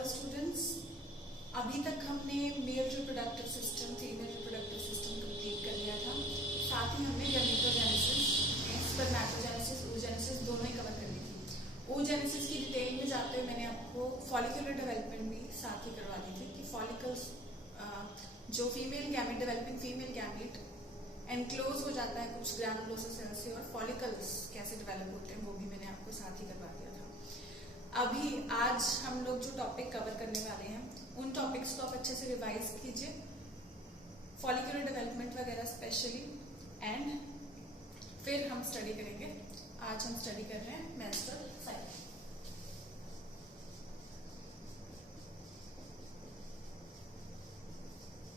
Hello students, अभी तक हमने male reproductive system, female reproductive system complete कर लिया था। साथ ही हमने गैमेटोजेनेसिस, स्पर्मेटोजेनेसिस, oogenesis दोनों ही कवर कर ली थी। oogenesis की डिटेल में जाते हुए मैंने आपको फॉलिकुलर डेवलपमेंट भी साथ ही करवा दी थी कि फॉलिकल्स जो female gamete developing female gamete enclose हो जाता है कुछ ग्रैनुलोसा सेल से, और फॉलिकल्स कैसे डेवलप होते हैं वो भी मैंने आपको साथ ही करवा दिया था। अभी आज हम लोग जो टॉपिक कवर करने वाले हैं उन टॉपिक्स को आप अच्छे से रिवाइज कीजिए, फॉलिकुलर डेवलपमेंट वगैरह स्पेशली, एंड फिर हम स्टडी करेंगे। आज हम स्टडी कर रहे हैं menstrual cycle.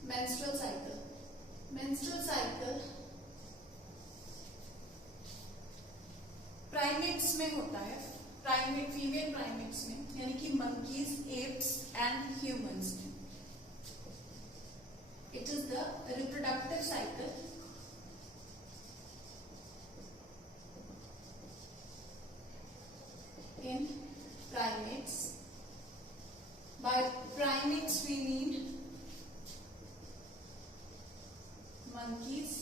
Menstrual cycle, menstrual cycle primates में होता है, प्राइमेट फीमेल प्राइमेट्स में, यानी कि मंकीज, एप्स एंड ह्यूमंस में। It is the reproductive cycle in primates. By primates we mean monkeys,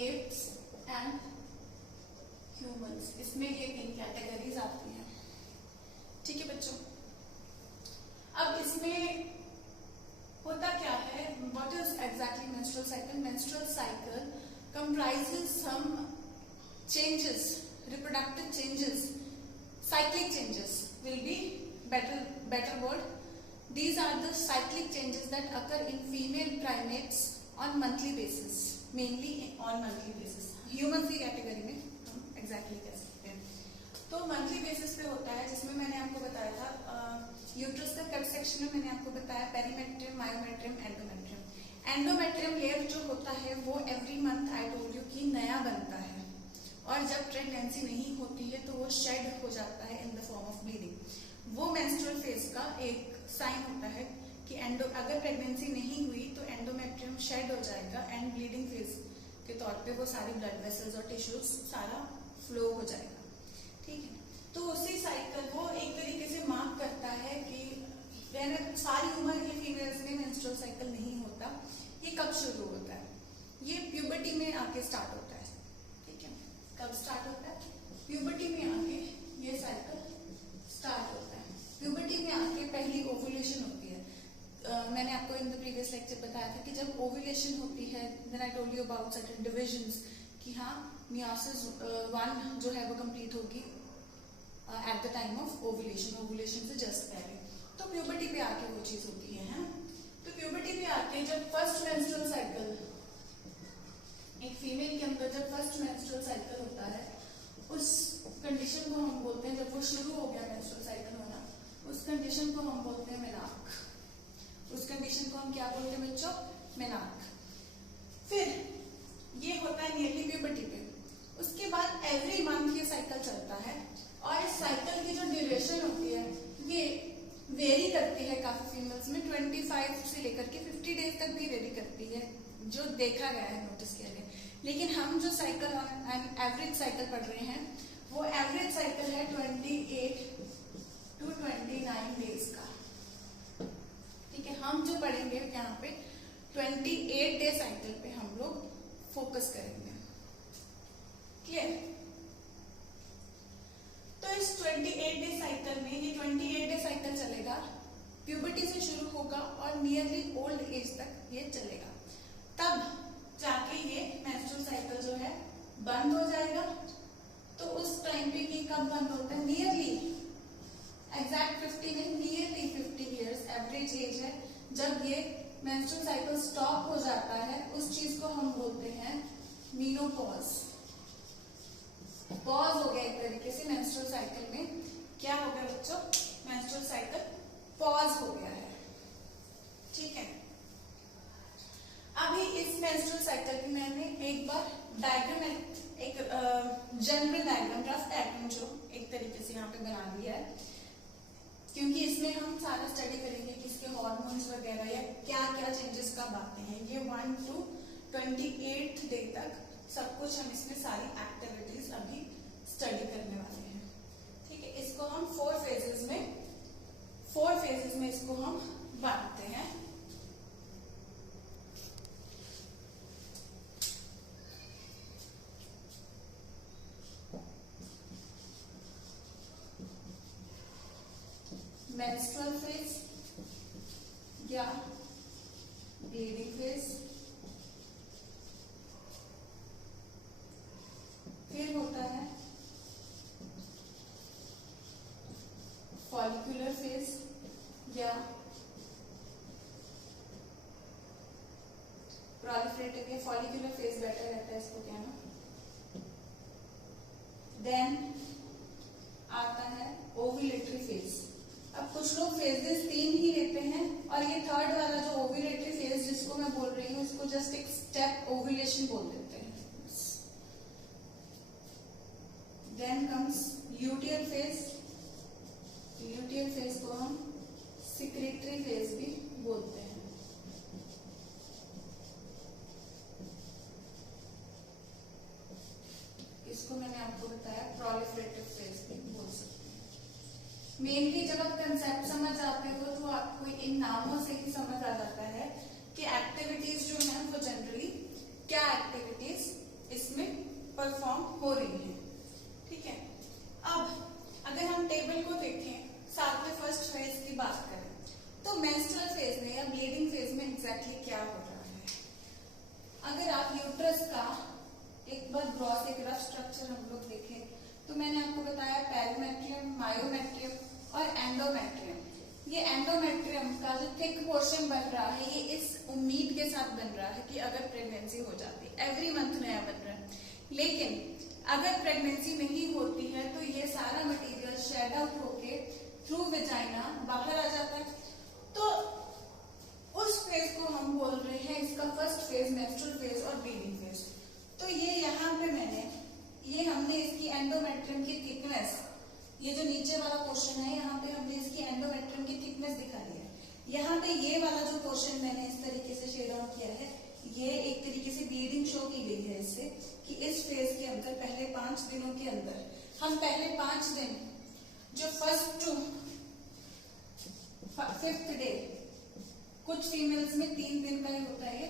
apes and humans. इसमें ये तीन कैटेगरीज आती हैं, ठीक है बच्चों। अब इसमें होता क्या है, what is exactly menstrual cycle? Menstrual cycle comprises some changes, reproductive changes, cyclic changes will be better word. These are the cyclic changes that occur in female primates on monthly basis, mainly on monthly basis. Human की category में हम exactly कह सकते हैं। तो monthly basis पे होता है, जिसमें मैंने आपको बताया था यूट्रस का कट सेक्शन में मैंने आपको बताया perimetrium, myometrium, endometrium. Endometrium layer जो होता है वो every month I told you कि नया बनता है, और जब प्रेगनेंसी नहीं होती है तो वो शेड हो जाता है in the form of bleeding. वो मेंस्ट्रुअल फेज का एक साइन होता है कि अगर प्रेगनेंसी नहीं हुई तो एंडोमेट्रियम शेड हो जाएगा एंड ब्लीडिंग फेज के तौर पे वो सारी ब्लड वेसल्स और टिश्यूज सारा फ्लो हो जाएगा, ठीक है। तो उसी साइकिल को एक तरीके से मार्क करता है कि सारी उम्र के फीमेल्स में मेंस्ट्रुअल साइकिल नहीं होता। ये कब शुरू होता है? ये प्यूबर्टी में आके स्टार्ट होता है, ठीक है। कब स्टार्ट होता है? प्यूबर्टी में आके ये साइकिल स्टार्ट होता है। प्यूबर्टी में आके पहली ओव्यूलेशन होती है। मैंने आपको इन द प्रीवियस लेक्चर बताया था कि जब ओव्यूलेशन होती है then I told you about certain divisions कि हाँ मियोसिस 1 जो है वो कंप्लीट होगी at the time of ovulation, ovulation से जस्ट पहले। तो प्यूबर्टी पे आके वो चीज होती है। तो प्यूबर्टी पे आके जब फर्स्ट मेंस्ट्रुअल साइकिल एक फीमेल के अंदर जब फर्स्ट मेंस्ट्रुअल साइकिल होता है, उस कंडीशन को हम बोलते हैं, जब वो शुरू हो गया मेंस्ट्रुअल साइकिल होना, उस कंडीशन को हम बोलते हैं मेनार्क। उस कंडीशन को हम क्या बोलते हैं बच्चों? मेनार्क। फिर ये होता है नियरली प्यूबर्टी पे। उसके बाद एवरी मंथ ये साइकिल चलता है, और इस साइकिल की जो ड्यूरेशन होती है ये वेरी करती है काफी फीमेल्स में, 25 से लेकर के 50 डेज तक भी वेरी करती है, जो देखा गया है, नोटिस किया गया। लेकिन हम जो साइकिल एवरेज साइकिल पढ़ रहे हैं वो एवरेज साइकिल है 28 to 29 डेज का, ठीक है। हम जो पढ़ेंगे यहाँ पे 28 डे साइकिल पे हम लोग फोकस करेंगे, क्लियर? तो इस 28 डे साइकिल में ये 28 डे साइकिल चलेगा, प्यूबर्टी से शुरू होगा और नियरली ओल्ड एज तक ये चलेगा। तब जाके ये मेंस्ट्रुअल साइकिल जो है बंद हो जाएगा। तो उस टाइम पे ये कब बंद होता है? नियरली एग्जैक्ट 50 नहीं, नियरली 50 इयर्स एवरेज एज है जब ये मेंस्ट्रुअल साइकिल स्टॉप हो जाता है। उस चीज को हम बोलते हैं मीनोपॉज। पॉज हो गया एक तरीके से मेंस्ट्रुअल साइकिल में। क्या हो गया बच्चों? मेंस्ट्रुअल साइकिल पॉज हो गया है, ठीक है। अभी इस मेंस्ट्रुअल साइकिल की मैंने एक बार डायग्राम, एक जनरल डायग्राम, रफ डायग्राम जो एक तरीके से यहाँ पे बना दिया है, क्योंकि इसमें हम सारा स्टडी करेंगे कि इसके हार्मोन्स वगैरह या क्या क्या चेंजेस कब आते हैं। ये 1 to 28 डे तक सब कुछ हम इसमें सारी एक्टिविटीज अभी स्टडी करने वाले हैं, ठीक है। इसको हम 4 फेजेस में 4 मेंस्ट्रुअल फेज या ब्लीडिंग फेज, फिर होता है फॉलिकुलर फेज या प्रोलिफरेटिव, या फॉलिकुलर फेज बेटर रहता है इसको कहना। देन आता है ओव्यूलेटरी फेज। अब कुछ लोग फेजेस 3 ही लेते हैं, और ये थर्ड वाला जो ओव्यूलेटरी फेज जिसको मैं बोल रही हूँ, इसको जस्ट एक स्टेप ओव्यूलेशन बोल देते हैं। Then comes luteal phase. Luteal phase को हम सिक्रेटरी फेज भी बोलते हैं। इसको मैंने आपको बताया प्रोलिफरेटिव फेज भी बोल सकते हैं। मेनली जब आप कंसेप्ट समझ जाते हो तो आपको इन नामों से ही समझ आ जाता है कि एक्टिविटीज जो है वो जनरली क्या एक्टिविटीज इसमें परफॉर्म हो रही है। ठीक है, अब अगर हम टेबल को देखें, साथ में फर्स्ट फेज की बात करें, तो मेंस्ट्रुअल फेज में या ब्लीडिंग फेज में एग्जैक्टली क्या हो रहा है। अगर आप यूट्रस का एक बार ग्रॉस एक रफ स्ट्रक्चर हम लोग देखें, तो मैंने आपको बताया पेरिमेट्रियम, मायोमेट्रियम और एंडोमेट्रियम। ये एंडोमेट्रियम का जो थिक पोर्शन बन रहा है, ये इस उम्मीद के साथ बन रहा है कि अगर प्रेगनेंसी हो जाती, एवरी मंथ नया बन रहा है, लेकिन अगर प्रेगनेंसी नहीं होती है तो ये सारा मटेरियल शेड आउट होके थ्रू वेजाइना बाहर आ जाता है। तो उस फेज को हम बोल रहे हैं, इसका फर्स्ट फेज मेंस्ट्रुअल फेज और ब्लीडिंग फेज। तो ये यहाँ पे हमने इसकी एंडोमेट्रियम की थिकनेस, ये जो नीचे वाला पोर्शन है, यहाँ पे हमने इसकी एंडोमेट्रियम की थिकनेस दिखा दी है। यहाँ पे ये वाला जो पोर्शन मैंने इस तरीके से शेड आउट किया है, ये एक तरीके से ब्लीडिंग शो की गई है इससे, कि इस फेज के अंदर पहले 5 दिनों के अंदर हम पहले 5 दिन जो फर्स्ट टू 5th डे, कुछ फीमेल्स में 3 दिन का ही होता है,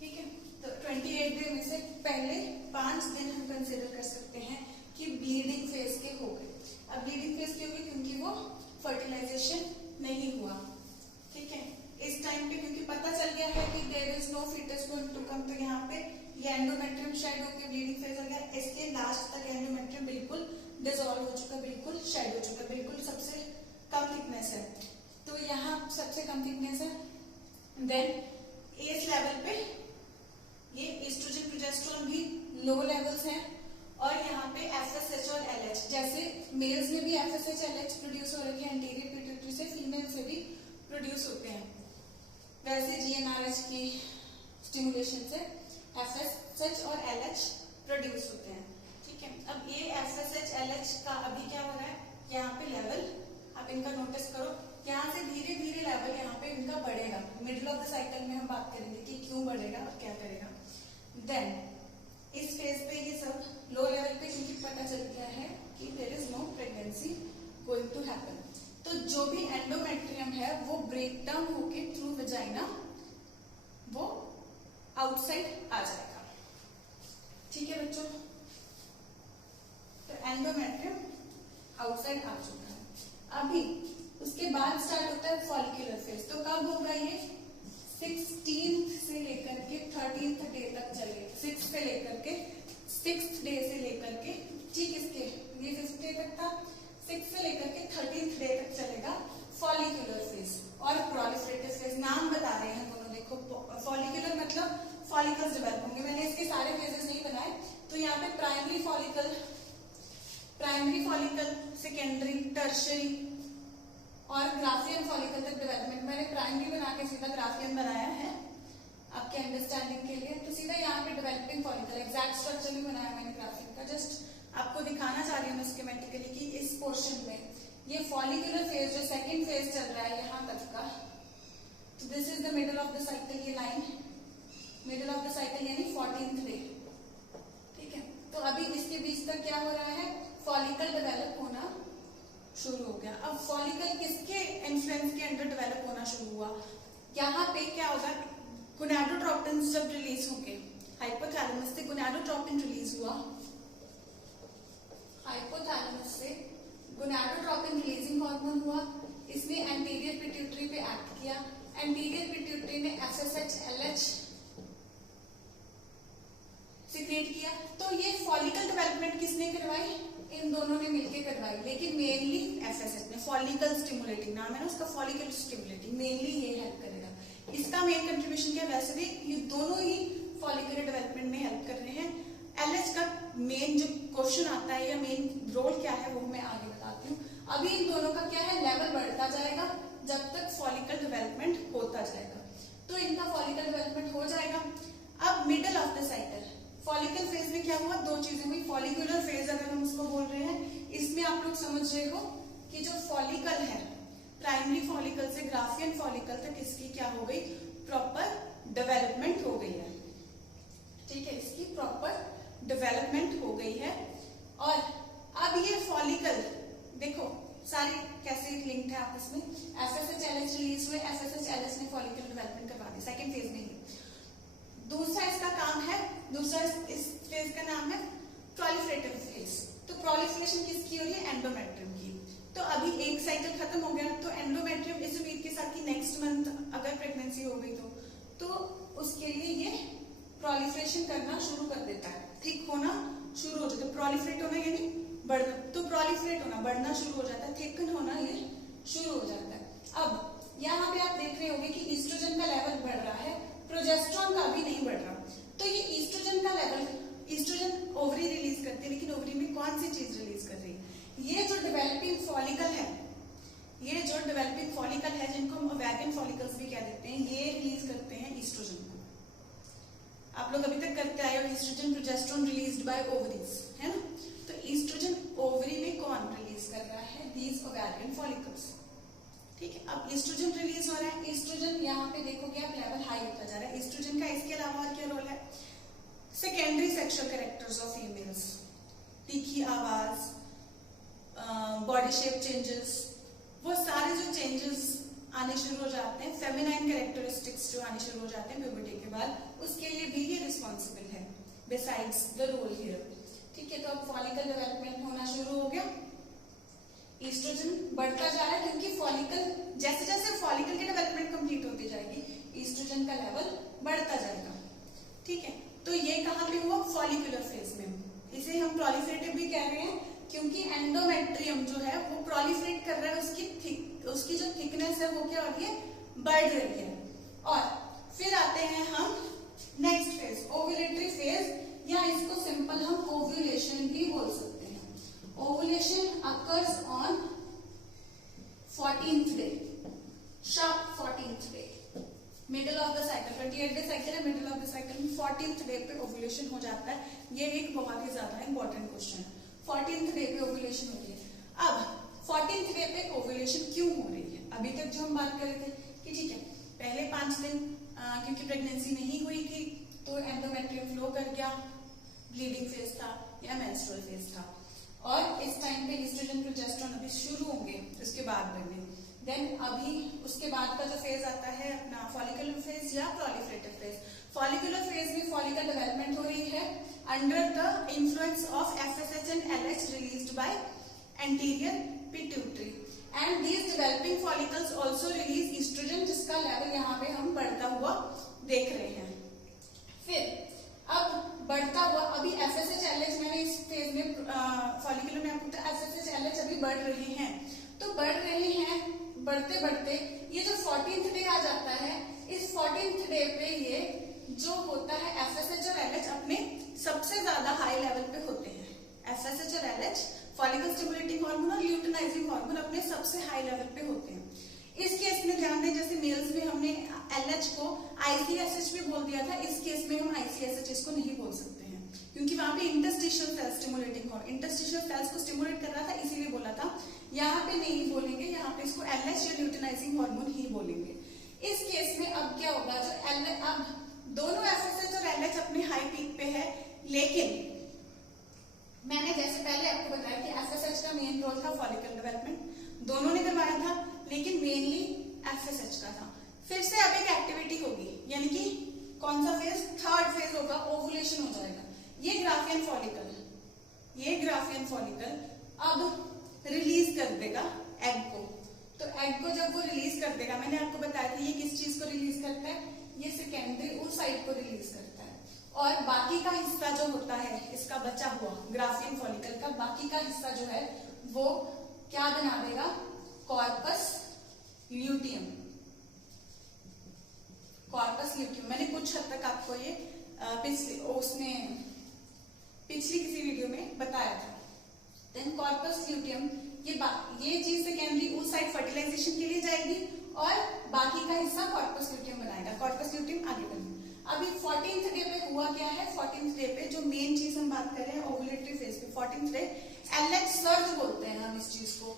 ठीक है, तो 28 डे में से पहले 5 दिन हम कंसिडर कर सकते हैं कि ब्लीडिंग फेज के हो गए। अब ब्लीडिंग फेज क्यों हुई? क्योंकि वो फर्टिलाइजेशन नहीं हुआ। ठीक है, इस टाइम पे क्योंकि पता चल गया है कि there is no foetus going to come, तो यहाँ पे ये एंडोमेट्रियम शेड होकर ब्लीडिंग फेज हो गया। इसके लास्ट तक एंडोमेट्रियम बिल्कुल डिसॉल्व हो चुका, बिल्कुल शेड हो चुका, बिल्कुल सबसे कम थिकनेस है, तो यहाँ सबसे कम थिकनेस है। देन एज लेवल पे ये एस्ट्रोजन प्रोजेस्टेरोन भी लो लेवल्स हैं, और यहाँ पे एफएसएच और एलएच, जैसे मेल्स में भी एफएसएच एलएच प्रोड्यूस हो रही है एंटीरियर पिट्यूटरी से, फीमेल से भी प्रोड्यूस होते हैं, वैसे जीएनआरएच की स्टिमुलेशन से एफएसएच और एलएच प्रोड्यूस होते हैं। ठीक है, अब ये एफएसएच एलएच का अभी क्या हो रहा है, यहाँ पे लेवल आप इनका नोटिस करो, यहाँ से धीरे धीरे लेवल यहाँ पे इनका बढ़ेगा। मिडिल ऑफ द साइकिल में हम बात करेंगे कि क्यों बढ़ेगा और क्या करेगा। देन इस फेज पे ये सब लो लेवल पे, क्योंकि पता चल गया है कि there is no pregnancy going to happen, तो जो भी एंडोमेट्रियम है वो ब्रेक डाउन होके थ्रू वेजाइना वो आउटसाइड आ जाएगा। ठीक है बच्चों, तो एंडोमेट्रियम आउटसाइड आ चुका है। अभी उसके बाद स्टार्ट होता है फॉलिकुलर फेज। तो कब होगा ये? 16th से लेकर के 13th डे तक चलेगा, 6 से लेकर के 6th डे से लेकर के, ठीक, इसके ये 5th डे तक था, 6 से लेकर के 13th डे तक चलेगा फॉलिकुलर फेज और प्रोलिफरेटिव फेज। नाम बता रहे हैं दोनों, देखो फॉलिकुलर मतलब फॉलिकल्स डेवलप होंगे। मैंने इसके सारे फेजेस नहीं बनाए, तो यहाँ पे प्राइमरी फॉलिकल, सेकेंडरी, टर्शरी और ग्राफियन फॉलिकल तक डेवलपमेंट। मैंने प्राइमरी बना के सीधा ग्राफियन बनाया है आपके अंडरस्टैंडिंग के लिए, तो सीधा यहाँ पे डेवलपिंग फॉलिकल, एग्जैक्ट स्ट्रक्चर नहीं बनाया मैंने ग्राफियन का, जस्ट आपको दिखाना चाह रही हूँ स्कीमेटिकली कि इस पोर्शन में ये फॉलिकुलर फेज जो सेकंड फेज चल रहा है यहाँ तक का, तो this is the middle of the cycle, ये line middle of the cycle यानी 14th डे। ठीक है, तो अभी इसके बीच तक क्या हो रहा है, फॉलिकल डेवलप होना शुरू हो गया। अब फॉलिकल किसके इन्फ्लुएंस के अंडर डेवलप होना शुरू हुआ? यहाँ पे क्या होगा, गोनाडोट्रोपिन्स जब रिलीज होंगे हाइपोथैलेमस से, गोनाडोट्रोपिन रिलीज हुआ, हाइपोथैलेमस से गोनाडोट्रोपिन रिलीजिंग हार्मोन हुआ, इसने एंटीरियर पिट्यूटरी पे एक्ट किया, एंटीरियर पिट्यूटरी ने FSH LH सीक्रेट किया। तो ये फॉलिकल डेवलपमेंट किसने करवाई? इन दोनों ने मिलकर करवाई, लेकिन मेनली FSH ने। फॉलिकल स्टिमुलेटिंग नाम है ना उसका, फॉलिकल स्टिमुलेटिंग, मेनली ये हेल्प करेगा। इसका मेन कंट्रीब्यूशन क्या है? वैसे भी ये दोनों ही फॉलिकुलर डेवलपमेंट में हेल्प कर रहे हैं। LH का मेन जो क्वेश्चन आता है या मेन रोल क्या है वो मैं आगे बताती हूँ। अभी इन दोनों का क्या है, लेवल बढ़ता जाएगा जब तक फॉलिकल डेवलपमेंट होता जाएगा। तो इनका फॉलिकल डेवलपमेंट हो जाएगा। अब middle of the cycle, follicle phase में क्या हुआ? दो चीजें हुई। फॉलिकुलर फेज अगर हम उसको बोल रहे हैं, इसमें आप लोग समझ रहे हो कि जो फॉलिकल है, प्राइमरी फॉलिकल से ग्राफियन फॉलिकल तक इसकी क्या हो गई? प्रॉपर डेवलपमेंट हो गई है। ठीक है, इसकी प्रॉपर डेवलपमेंट हो गई है। और अब ये फॉलिकल देखो सारी कैसे लिंक्ड है आपस में। FSH LH रिलीज हुए, FSH LH ने फॉलिकल डेवलपमेंट करवा दी सेकेंड फेज में ही। दूसरा इसका काम है, दूसरा इस फेज का नाम है प्रोलिफरेटिव फेज। तो प्रोलिफरेशन किसकी हो रही है? एंडोमेट्रियम की। तो अभी एक साइकिल खत्म हो गया, तो एंडोमेट्रियम इस उम्मीद के साथ कि नेक्स्ट मंथ अगर प्रेगनेंसी हो गई तो उसके लिए ये प्रोलिफरेशन करना शुरू कर देता है, थिक होना शुरू हो जाता है। प्रोलिफरेट होना यानी बढ़ना, तो प्रोलिफरेट होना बढ़ना शुरू हो जाता है, थिकन होना ये शुरू हो जाता है। अब यहाँ पे आप देख रहे होंगे कि ईस्ट्रोजन का लेवल बढ़ रहा है, प्रोजेस्टेरोन का अभी नहीं बढ़ रहा। तो ये ईस्ट्रोजन का लेवल, ईस्ट्रोजन ओवरी रिलीज करती है, लेकिन ओवरी में कौन सी चीज रिलीज कर रही है? ये जो डेवलपिंग फॉलिकल है, ये जो डेवलपिंग फॉलिकल है जिनको हम ओवैरियन फॉलिकल्स भी कह देते हैं, ये रिलीज करते हैं ईस्ट्रोजन को। आप लोग अभी तक करते आए हो oestrogen progesterone released by ovaries, है ना? तो ईस्ट्रोजन ओवरी में कौन रिलीज कर रहा है? These ovarian follicles. ठीक है, अब ईस्ट्रोजन रिलीज हो रहा है। ईस्ट्रोजन यहाँ पे देखोगे आप लेवल हाई होता जा रहा है ईस्ट्रोजन का। इसके अलावा और क्या रोल है? Secondary sexual characters of females, तीखी आवाज, बॉडी शेप चेंजेस, वो सारे जो चेंजेस आने शुरू हो जाते हैं, फेमिनाइन कैरेक्टरिस्टिक्स जो आने शुरू हो जाते हैं प्यूबर्टी के बाद, उसके लिए भी ये रिस्पॉन्सिबल है बिसाइड्स द रोल हियर। ठीक है, तो अब फॉलिकल डेवलपमेंट होना शुरू हो गया, ईस्ट्रोजन बढ़ता जा रहा है, क्योंकि फॉलिकल जैसे जैसे फॉलिकल की डेवलपमेंट कंप्लीट होती जाएगी ईस्ट्रोजन का लेवल बढ़ता जाएगा। ठीक है, तो ये कहाँ पे हुआ? फॉलिकुलर फेज में। इसे हम प्रोलिफरेटिव भी कह रहे हैं क्योंकि एंडोमेट्रियम जो है वो प्रोलिफरेट कर रहा है, उसकी जो थिकनेस है वो क्या हो रही है? बढ़ रही है। और फिर आते हैं हम नेक्स्ट फेज, ओव्यूलेटरी फेज, या इसको सिंपल हम ओव्यूलेशन भी बोल सकते हैं। Ovulation occurs on 14th day, sharp 14th day, middle of the cycle. 28 day cycle है, मिडिल ऑफ द साइकिल में 14th डे पे ओव्यूलेशन हो जाता है। ये एक बहुत ही ज्यादा इंपॉर्टेंट क्वेश्चन है। 14th डे पे ओव्यूलेशन होती है। अब 14th डे पे ओव्यूलेशन क्यों हो रही है? अभी तक जो हम बात कर रहे थे कि ठीक है, पहले 5 दिन क्योंकि प्रेगनेंसी नहीं हुई थी तो एंडोमेट्रियम फ्लो कर गया, ब्लीडिंग फेज था या मेंस्ट्रुअल फेज था, और इस टाइम पे ईस्ट्रोजन प्रोजेस्टेरोन अभी शुरू होंगे उसके बाद में। देन अभी उसके बाद का जो फेज आता है अपना फॉलिकुलर फेज या प्रोलिफरेटिव फेज। फॉलिकुलर फेज में फॉलिकल डेवलपमेंट हो रही है under the influence of FSH and LH released by anterior pituitary, and these developing follicles also release estrogen, जिसका लेवल यहाँ पे हम बढ़ता हुआ देख रहे हैं। फिर अब बढ़ता हुआ अभी FSH LH, मैंने इस फेज में फॉलिकुलर में आपको FSH LH अभी बढ़ रही हैं, तो बढ़ रही हैं, बढ़ते बढ़ते ये जो 14th डे आ जाता है, इस 14th डे पे ये जो होता है FSH और LH अपने सबसे ज्यादा हाई लेवल पे होते हैं। FSH और LH फॉलिकल स्टिमुलेटिंग हार्मोन और ल्यूटिनाइजिंग हार्मोन अपने सबसे हाई लेवल पे होते हैं। इस केस में ध्यान दें, जैसे मेल्स में हमने LH को ICSH भी बोल दिया था, इस केस में हम ICSH इसको नहीं बोल सकते हैं क्योंकि वहां पे interstitial cell stimulating hormone, interstitial cells को स्टिमुलेट कर रहा था, इसीलिए बोला था। यहाँ पे नहीं बोलेंगे, यहाँ पे इसको LH या ल्यूटिनाइजिंग हार्मोन ही बोलेंगे। इस केस में अब क्या होगा, जो अब दोनों FSH और LH अपने हाई पीक पे है, लेकिन मैंने जैसे पहले आपको बताया कि FSH का मेन रोल था फॉलिकल डेवलपमेंट, दोनों ने करवाया था, लेकिन मेनली FSH का था। फिर से अब एक एक्टिविटी होगी, यानी कि कौन सा फेज? थर्ड फेज होगा, ओवुलेशन हो जाएगा। ये ग्राफियन फॉलिकल अब रिलीज कर देगा एग को, तो एग को जब वो रिलीज कर देगा, मैंने आपको बताया था ये किस चीज को रिलीज करता है, ये सेकेंडरी oocyte को रिलीज करता है। और बाकी का हिस्सा जो होता है इसका बचा हुआ ग्राफियन फॉलिकल का बाकी का हिस्सा जो है वो क्या बना देगा, कॉर्पस ल्यूटियम। कॉर्पस ल्यूटियम मैंने कुछ हद तक आपको ये पिछली किसी वीडियो में बताया था। देन कॉर्पस ल्यूटियम ये चीज सेकेंडरी oocyte फर्टिलाइजेशन के लिए जाएगी और बाकी का हिस्सा कॉर्पस ल्यूटियम बनाएगा। कॉर्पस ल्यूटियम आगे बढ़ेगा। अभी 14th डे पे हुआ क्या है, 14th डे पे जो मेन चीज हम बात कर रहे हैं ओव्यूलेटरी फेज पे, 14th डे LH सर्ज बोलते हैं हम इस चीज को।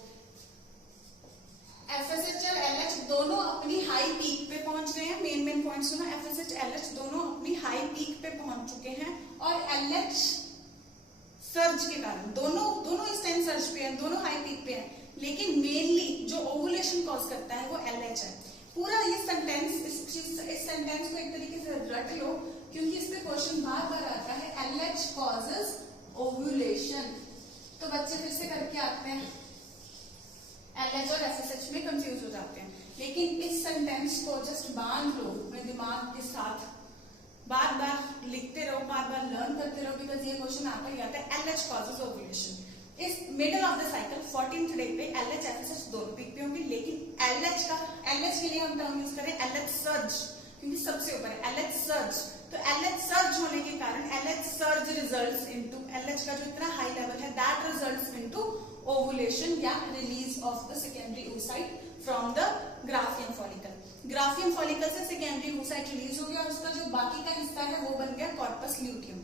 FSH और LH दोनों अपनी हाई पीक पे पहुंच गए हैं। मेन पॉइंट सुनो, FSH LH दोनों अपनी हाई पीक पे पहुंच चुके हैं और LH सर्ज के कारण दोनों इस टाइम सर्ज पे हैं, दोनों हाई पीक पे हैं, लेकिन मेनली जो ओवुलेशन कॉज करता है वो LH है। पूरा ये सेंटेंस इस सेंटेंस को एक तरीके से रट लो क्योंकि इस पे क्वेश्चन बार बार आता है, LH कॉजेस ओव्यूलेशन। तो बच्चे फिर से करके आते हैं, LH और FSH में कंफ्यूज हो जाते हैं, लेकिन इस सेंटेंस को जस्ट बांध लो अपने दिमाग के साथ, बार बार लिखते रहो, बार बार लर्न करते रहो, बिकॉज ये क्वेश्चन आता ही आता है। LH causes ovulation. इस middle of the cycle 14th day पे LH FSH दोनों पीक पे होंगे, लेकिन LH के लिए हम टर्म यूज करें LH सर्ज, क्योंकि सबसे ऊपर है LH सर्ज। तो LH सर्ज होने के कारण LH surge results into, LH का जो इतना हाई लेवल है दैट रिजल्ट्स इनटू ओवुलेशन या release of the secondary oocyte from the Graafian follicle. Graafian follicle से सेकेंडरी oocyte रिलीज हो गया और उसका जो बाकी का हिस्सा है वो बन गया कॉर्पस ल्यूटियम।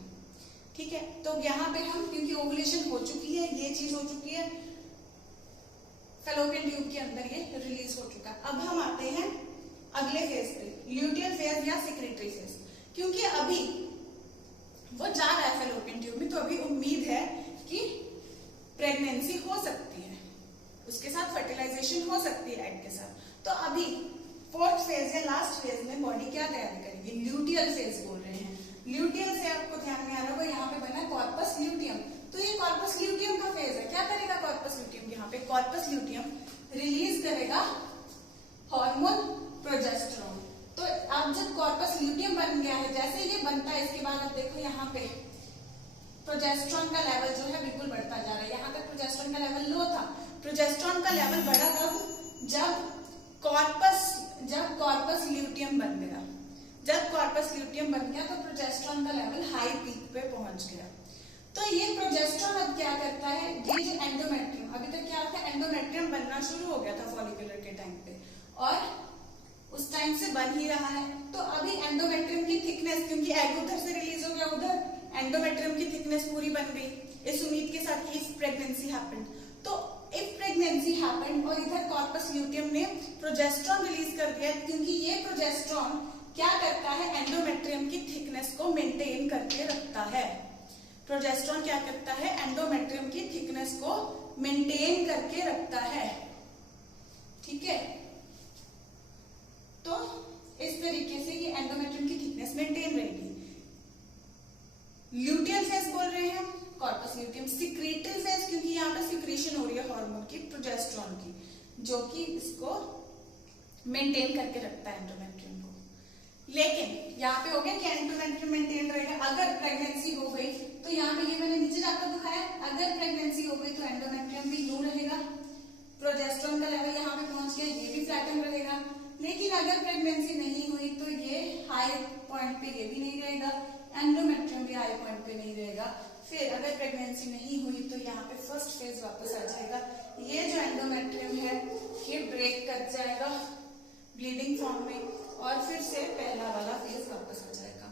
ठीक है, तो यहाँ पे हम क्योंकि ओवुलेशन हो चुकी है, ये चीज हो चुकी है, फेलोपियन ट्यूब के अंदर ये रिलीज हो चुका है। अब हम आते हैं अगले फेज पे, ल्यूटियल फेज या सेक्रेटरी फेज। क्योंकि अभी वो जा रहा है फेलोपियन ट्यूब में, तो अभी उम्मीद है कि प्रेगनेंसी हो सकती है, उसके साथ फर्टिलाइजेशन हो सकती है एग के साथ। तो अभी 4th फेज या लास्ट फेज में बॉडी क्या तैयारी करेगी, ल्यूटियल फेज बोल रहे हैं। ल्यूटियल से आपको ध्यान में आ रहा होगा, यहाँ पे बना है कॉर्पस ल्यूटियम। तो ये कॉर्पस ल्यूटियम का फेज है। क्या करेगा कॉर्पस ल्यूटियम, यहाँ पे कॉर्पस ल्यूटियम रिलीज करेगा हार्मोन प्रोजेस्टेरोन। तो अब जब कॉर्पस ल्यूटियम बन गया है, जैसे ये बनता है इसके बाद अब देखो यहाँ पे प्रोजेस्टेरोन का लेवल जो है बिल्कुल बढ़ता जा रहा है। यहाँ तक प्रोजेस्टेरोन का लेवल लो था, प्रोजेस्टेरोन का लेवल बढ़ा कब, जब कॉर्पस ल्यूटियम बन गया। जब कॉर्पस ल्यूटियम बन गया तो प्रोजेस्टेरोन का लेवल हाई पीक पे पहुंच गया। तो ये प्रोजेस्टेरोन अब क्या करता है, ये जो एंडोमेट्रियम, अभी तक क्या था, एंडोमेट्रियम बनना शुरू हो गया था फॉलिकुलर के टाइम पे और उस टाइम से बन ही रहा है। तो अभी एंडोमेट्रियम की थिकनेस, क्योंकि एग उधर से रिलीज हो गया, उधर एंडोमेट्रियम की थिकनेस पूरी बन गई, इस उम्मीद के साथ कि इफ प्रेगनेंसी हैपेंड। तो इफ प्रेगनेंसी हैपेंड और इधर कॉर्पस ल्यूटियम ने प्रोजेस्टेरोन रिलीज कर दिया, क्योंकि ये प्रोजेस्टेरोन क्या करता है, एंडोमेट्रियम की थिकनेस को मेंटेन करके रखता है। प्रोजेस्टेरोन क्या करता है, एंडोमेट्रियम की थिकनेस को मेंटेन करके रखता है। ठीक है, तो इस तरीके से ये एंडोमेट्रियम की थिकनेस मेंटेन रहेगी। ल्यूटियल फेज बोल रहे हैं कॉर्पस ल्यूटियम। सिक्रेटरी फेज, क्योंकि यहाँ पे सिक्रीशन हो रही है हार्मोन की, प्रोजेस्टेरोन की, जो कि इसको मेंटेन करके रखता है एंडोमेट्रियम को। लेकिन यहाँ पे हो गया कि एंडोमेट्रियम मेंटेन रहेगा। अगर प्रेगनेंसी हो गई तो यहाँ पे ये मैंने नीचे जाकर दिखाया, अगर प्रेगनेंसी हो गई तो एंडोमेट्रियम भी यूं रहेगा, प्रोजेस्टेरोन का लेवल यहाँ पे पहुंच गया, ये भी फ्लैटन रहेगा। लेकिन अगर प्रेगनेंसी नहीं हुई तो ये हाई पॉइंट पे ये भी नहीं रहेगा, एंडोमेट्रियम भी हाई पॉइंट पे नहीं रहेगा। फिर अगर प्रेगनेंसी नहीं हुई तो यहाँ पे फर्स्ट फेज वापस आ जाएगा। ये जो एंडोमेट्रियम है ये ब्रेक कर जाएगा ब्लीडिंग फॉर्म में और फिर से पहला वाला फेज वापस आ जाएगा।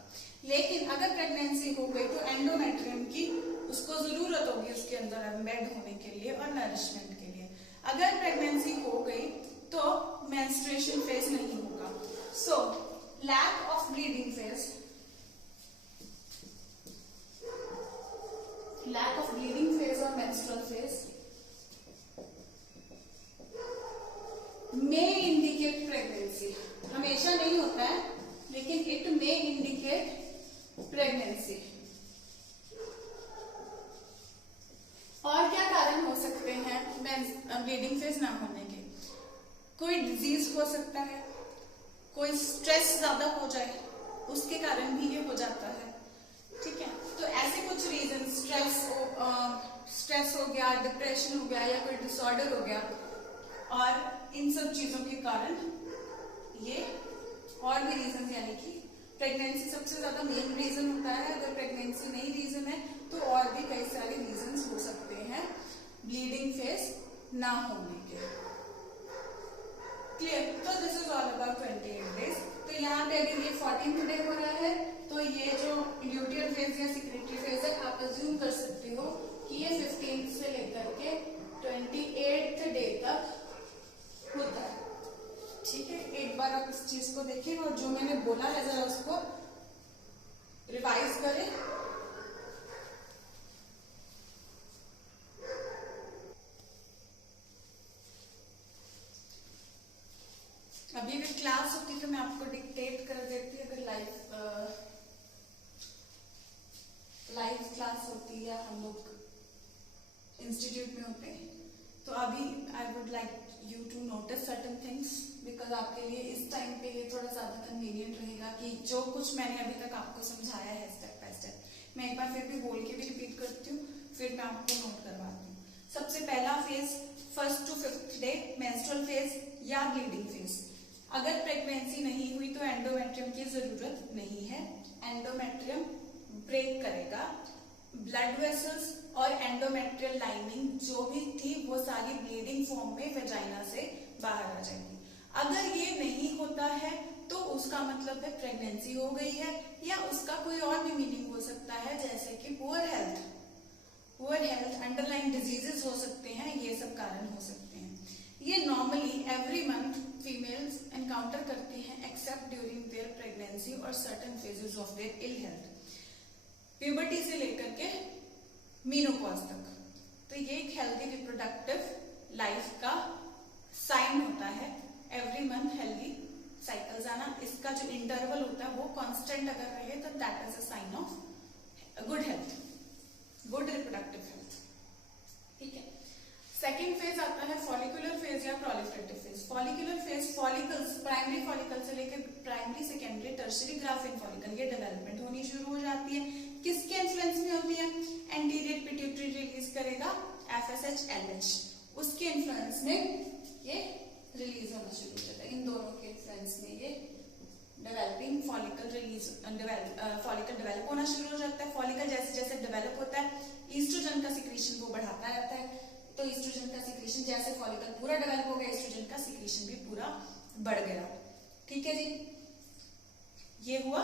लेकिन अगर प्रेगनेंसी हो गई तो एंडोमेट्रियम की उसको जरूरत होगी उसके अंदर एम्बेड होने के लिए और नरिशमेंट के लिए। अगर प्रेगनेंसी हो गई तो मेंस्ट्रुएशन फेज नहीं होगा। So lack of bleeding phase, lack of bleeding phase और menstrual phase may indicate pregnancy। हमेशा नहीं होता है लेकिन it may indicate pregnancy। और क्या कारण हो सकते हैं ब्लीडिंग फेज ना होने के? कोई डिजीज हो सकता है, कोई स्ट्रेस ज्यादा हो जाए उसके कारण भी ये हो जाता है। ठीक है, तो ऐसे कुछ रीजन, स्ट्रेस हो गया, डिप्रेशन हो गया या कोई डिसऑर्डर हो गया, और इन सब चीजों के कारण ये और भी रीजन, यानी कि प्रेगनेंसी सबसे ज्यादा मेन रीजन होता है। अगर प्रेगनेंसी नहीं रीजन है तो और भी कई सारे रीजन हो सकते हैं ब्लीडिंग फेज ना होने के। क्लियर? तो this is all about 28 days. तो यहाँ पे अगर ये 14th डे हो रहा है तो ये जो ल्यूटियल फेज या सिक्रेटरी फेज है, आप अज्यूम कर सकते हो कि ये 15 से लेकर के 28th डे तक होता है। ठीक है, एक बार आप इस चीज को देखिए और जो मैंने बोला है जरा उसको रिवाइज करें। अभी भी क्लास होती तो मैं आपको डिक्टेट कर देती, अगर लाइव क्लास होती या हम लोग इंस्टीट्यूट में होते हैं। तो अभी I would like you to notice certain things, because आपके लिए इस टाइम पे ये थोड़ा ज्यादा कन्वीनियंट रहेगा कि जो कुछ मैंने अभी तक आपको समझाया है स्टेप बाय स्टेप मैं एक बार फिर भी बोल के भी रिपीट करती हूँ, फिर मैं आपको नोट करवाती हूँ। सबसे पहला phase 1st to 5th day menstrual phase या ब्लीडिंग फेज। अगर प्रेगनेंसी नहीं हुई तो एंडोमेट्रियम की जरूरत नहीं है। एंडोमेट्रियम ब्रेक करेगा, ब्लड वेसल्स और एंडोमेट्रियल लाइनिंग जो भी थी वो सारी ब्लीडिंग फॉर्म में वेजाइना से बाहर आ जाएगी। अगर ये नहीं होता है तो उसका मतलब है प्रेगनेंसी हो गई है, या उसका कोई और भी मीनिंग हो सकता है, जैसे कि पुअर हेल्थ, अंडरलाइन डिजीजेस हो सकते हैं, ये सब कारण हो सकते हैं। ये normally every month females encounter करती हैं एक्सेप्ट ड्यूरिंग देयर प्रेगनेंसी और certain phases of their ill health, puberty से लेकर के मीनोपॉज तक। तो ये एक हेल्दी रिप्रोडक्टिव लाइफ का साइन होता है। एवरी मंथ हेल्दी साइकिल्स आना, इसका जो इंटरवल होता है वो कांस्टेंट अगर रहे तो that is a sign of good health, good reproductive health. ठीक है, सेकेंड फेज आता है फॉलिकुलर फेज या proliferative phase. Follicular phase, follicles, primary follicle से लेकर primary, secondary, tertiary Graafian follicle, ये डेवलपमेंट होनी शुरू हो जाती है। किसके इन्फ्लुएंस में होती है? एंटीरियर पिट्यूटरी रिलीज करेगा FSH LH, उसके इन्फ्लुएंस में ये रिलीज होना शुरू हो जाता है। इन दोनों के इन्फ्लुएंस में ये डेवलपिंग फॉलिकल डेवलप होना शुरू हो जाता है। फॉलिकल जैसे जैसे डेवलप होता है ईस्ट्रोजन का सिक्रीशन वो बढ़ाता रहता है। तो ईस्ट्रोजन का सिक्रीशन, जैसे फॉलिकल पूरा डेवलप हो गया ईस्ट्रोजन का सिक्रीशन भी पूरा बढ़ गया। ठीक है जी, ये हुआ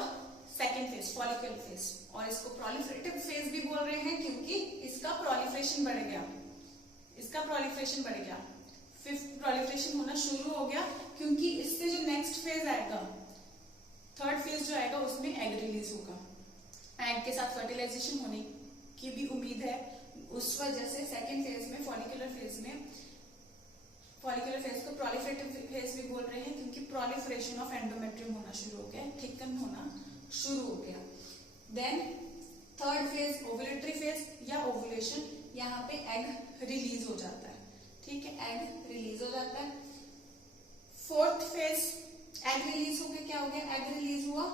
सेकेंड फेज, फॉलिकल फेज, और इसको प्रोलिफरेटिव फेज भी बोल रहे हैं क्योंकि इसका प्रोलिफरेशन बढ़ गया, फिफ्थ प्रोलिफरेशन होना शुरू हो गया, क्योंकि इससे जो नेक्स्ट फेज आएगा, थर्ड फेज जो आएगा, उसमें एग रिलीज होगा। एग के साथ फर्टिलाइजेशन होने की भी उम्मीद है। उस वजह से सेकेंड फेज में, फॉलिकुलर फेज को प्रोलिफरेटिव फेज भी बोल रहे हैं, क्योंकि प्रोलिफरेशन ऑफ एंडोमेट्रियम होना शुरू हो गया, थिकन होना शुरू हो गया। Then third phase ovulatory phase या ओव्यूलेशन, यहाँ पे एग रिलीज हो जाता है। ठीक है, एग रिलीज हो जाता है। फोर्थ फेज, एग रिलीज हो गया, क्या हो गया? एग रिलीज हुआ,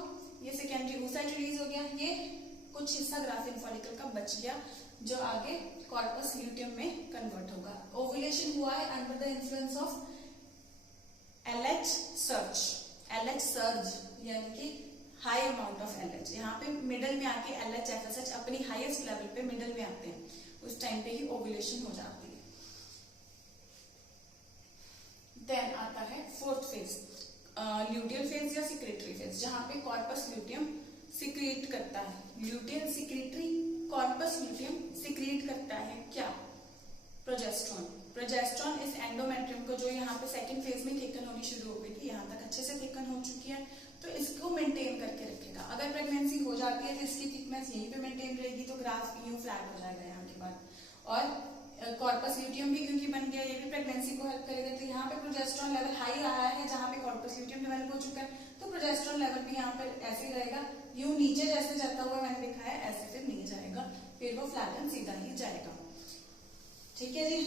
ये सेकेंडरी oocyte रिलीज हो गया, ये कुछ हिस्सा ग्राफिन फॉलिकल का बच गया जो आगे कॉर्पस ल्यूटियम में कन्वर्ट होगा। ओव्यूलेशन हुआ है under the influence of LH surge, यानी कि हाई अमाउंट ऑफ LH। यहाँ पे मिडल में आके LH FSH अपनी हाईएस्ट लेवल पे मिडल में आते हैं, उस टाइम पे ही ओव्यूलेशन हो जाती है। देन आता है फोर्थ फेज, ल्यूटियल फेज या सिक्रेटरी फेज, जहाँ पे कॉर्पस ल्यूटियम सिक्रीट करता है। Luteal secretory, corpus luteum secrete करता है क्या? प्रोजेस्ट्रॉन इस एंडोमेट्रियम को, जो यहाँ पे सेकंड फेज में थिकन होनी शुरू हो गई थी, यहाँ तक अच्छे से थिकन हो चुकी है, तो इसको मेंटेन करके रखेगा। अगर प्रेगनेंसी हो जाती है तो इसकी थिकनेस यहीं पे मेंटेन रहेगी, तो ग्राफ यूं फ्लैट हो जाएगा यहाँ के बाद। और कॉर्पस ल्यूटियम भी क्योंकि बन गया, ये भी प्रेगनेंसी को हेल्प करेगा। तो यहाँ पे प्रोजेस्ट्रॉन लेवल हाई आया है, जहाँ पे कॉर्पस ल्यूटियम डेवलप हो चुका है, तो प्रोजेस्ट्रॉन लेवल भी यहाँ पर ऐसे ही रहेगा, यूं नीचे जैसे जाता हुआ मैंने दिखाया, ऐसे फिर नहीं जाएगा, फिर वो फ्लैटन सीधा ही जाएगा। ठीक है जी,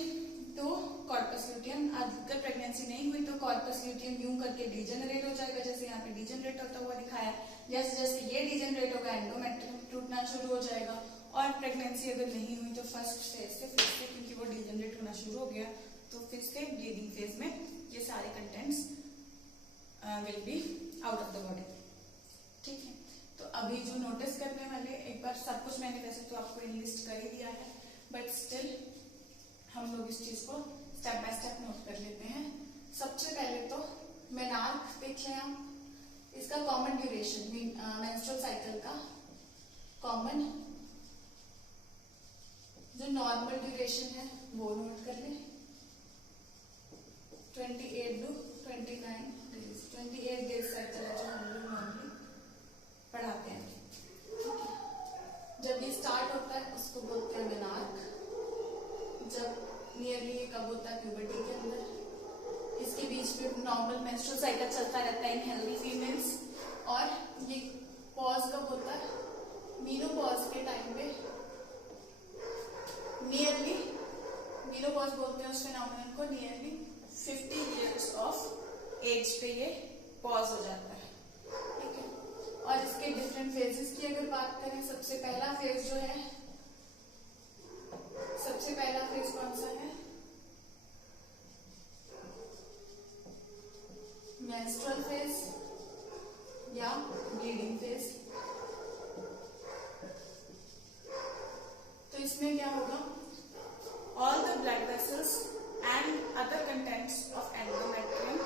तो कॉर्पस ल्यूटियम, अगर प्रेगनेंसी नहीं हुई तो कॉर्पस ल्यूटियम यूं करके डिजेनरेट हो जाएगा, जैसे यहाँ पे डिजेनरेट होता हुआ दिखाया। जैसे जैसे ये डिजेनरेट होगा एंडोमेट्रियम टूटना शुरू हो जाएगा। और प्रेगनेंसी अगर नहीं हुई तो फर्स्ट फेज से फिर से, क्योंकि वो डिजेनरेट होना शुरू हो गया, तो फिर से ब्लीडिंग फेज में ये सारे contents will be out of the body. ठीक है, तो अभी जो नोटिस करने वाले, एक बार सब कुछ मैंने वैसे तो आपको लिस्ट कर ही दिया है, बट स्टिल हम लोग इस चीज को स्टेप बाय स्टेप नोट कर लेते हैं। सबसे पहले तो मेनार्क देख लें आप, इसका कॉमन ड्यूरेशन मेंस्ट्रुअल साइकिल का कॉमन जो नॉर्मल ड्यूरेशन है वो नोट कर लें, 28 to 29 डेज, 28 डेज साइकिल है जो हम लोग नॉर्मली पढ़ाते हैं। जब ये स्टार्ट होता है उसको बोलते हैं मेनार्क। जब नियरली ये कब होता है, प्यूबर्टी के अंदर। इसके बीच में नॉर्मल मेंस्ट्रुअल साइकिल चलता रहता है इन हेल्दी फीमेल्स। और ये पॉज कब होता है, मीनोपॉज के टाइम पे, नियरली मीनोपॉज बोलते हैं उस फिनोमेनन को, नियरली 50 इयर्स ऑफ एज पे ये पॉज हो जाता है। ठीक है, और इसके डिफरेंट फेजेस की अगर बात करें, सबसे पहला फेज जो है, सबसे पहला फेज कौन सा है, मेंस्ट्रुअल फेज या ब्लीडिंग फेज। तो इसमें क्या होगा, all the blood vessels and other contents of endometrium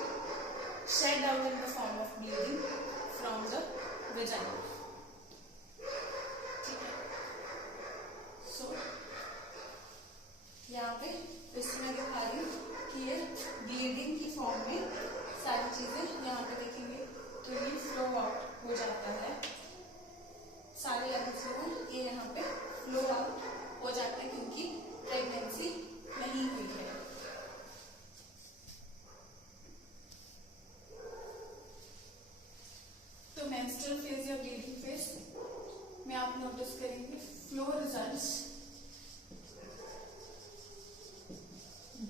shed out in the form of bleeding from the vagina. ठीक है, सो यहाँ पे इसमें मैं दिखा रही हूँ कि ये ब्लीडिंग की फॉर्म में सारी चीजें यहाँ पे देखेंगे तो ये फ्लो आउट हो जाता है, सारे लेवल्स जो ये यहाँ पे फ्लो आउट हो जाता है क्योंकि प्रेगनेंसी नहीं हुई है। तो मेंस्ट्रुअल फेज या ब्लीडिंग फेज में आप नोटिस करेंगे flow results